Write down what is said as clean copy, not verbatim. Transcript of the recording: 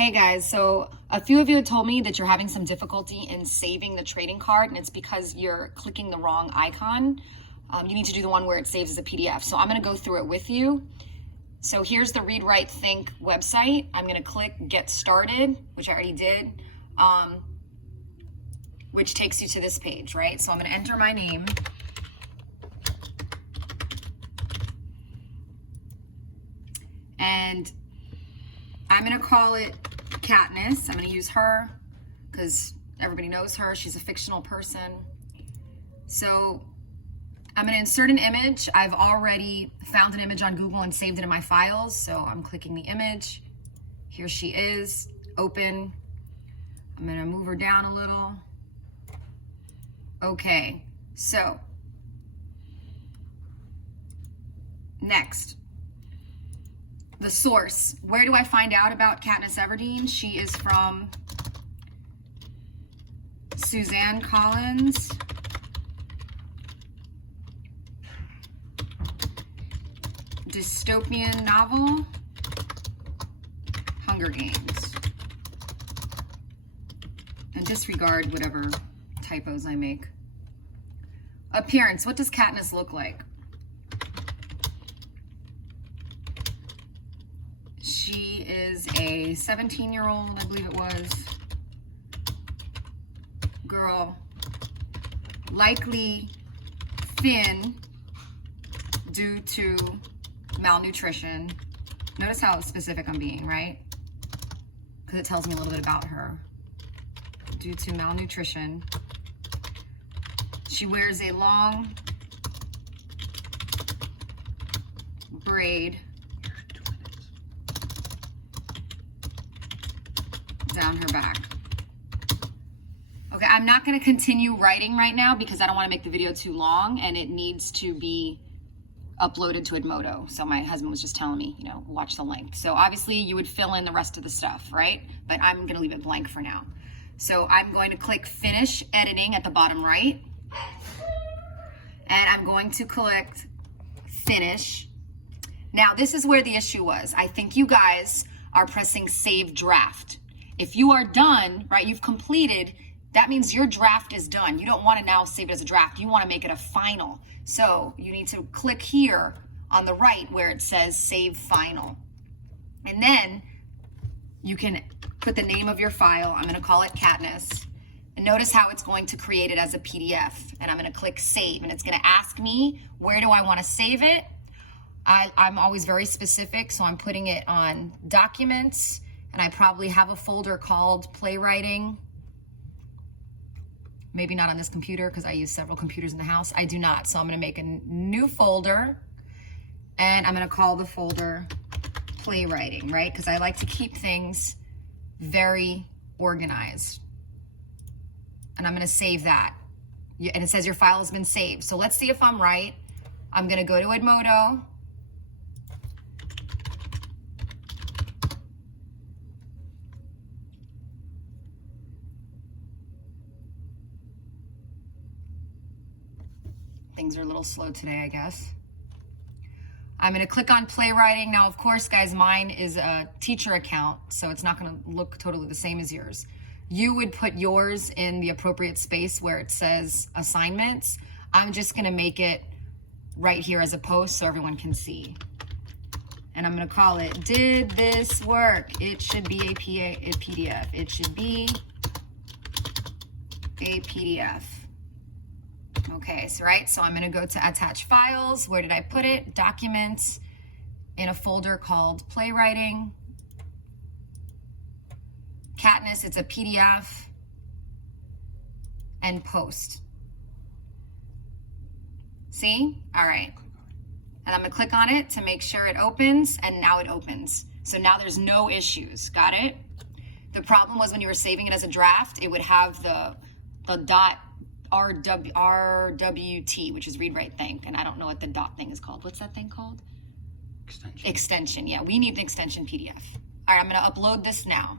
Hey guys, so a few of you had told me that you're having some difficulty in saving the trading card, and it's because you're clicking the wrong icon. You need to do the one where it saves as a PDF. So I'm gonna go through it with you. So here's the Read Write Think website. I'm gonna click Get Started, which I already did, which takes you to this page, right? So I'm gonna enter my name. And I'm gonna call it Katniss. I'm gonna use her because everybody knows her. She's a fictional person. So I'm gonna insert an image. I've already found an image on Google and saved it in my files. So I'm clicking the image. Here she is, open. I'm gonna move her down a little. Okay, so next. The source. Where do I find out about Katniss Everdeen? She is from Suzanne Collins. Dystopian novel, Hunger Games. And disregard whatever typos I make. Appearance. What does Katniss look like? She is a 17-year-old, I believe it was, girl, likely thin due to malnutrition. Notice how specific I'm being, right? Because it tells me a little bit about her. Due to malnutrition. She wears a long braid down her back. Okay, I'm not going to continue writing right now because I don't want to make the video too long and it needs to be uploaded to Edmodo. So my husband was just telling me, watch the length. So obviously you would fill in the rest of the stuff, right? But I'm going to leave it blank for now. So I'm going to click Finish Editing at the bottom right. And I'm going to click Finish. Now, this is where the issue was. I think you guys are pressing Save Draft. If you are done, right, you've completed, that means your draft is done. You don't want to now save it as a draft. You want to make it a final. So you need to click here on the right where it says Save Final. And then you can put the name of your file. I'm going to call it Katniss. And notice how it's going to create it as a PDF. And I'm going to click Save. And it's going to ask me, where do I want to save it? I'm always very specific, so I'm putting it on Documents. And I probably have a folder called Playwriting. Maybe not on this computer because I use several computers in the house. I do not. So I'm going to make a new folder and I'm going to call the folder Playwriting, right? Because I like to keep things very organized. And I'm going to save that. And it says your file has been saved. So let's see if I'm right. I'm going to go to Edmodo. Things are a little slow today, I guess. I'm going to click on Playwriting. Now, of course, guys, mine is a teacher account, so it's not going to look totally the same as yours. You would put yours in the appropriate space where it says assignments. I'm just going to make it right here as a post so everyone can see. And I'm going to call it, Did This Work? It should be a PDF. It should be a PDF. Okay, so I'm going to go to Attach Files. Where did I put it? Documents in a folder called Playwriting. Katniss, it's a PDF. And Post. See? All right. And I'm going to click on it to make sure it opens, and now it opens. So now there's no issues. Got it? The problem was when you were saving it as a draft, it would have the dot RWT, which is Read Write Think, and I don't know what the dot thing is called. What's that thing called? Extension. Extension, yeah. We need an extension PDF. All right, I'm going to upload this now.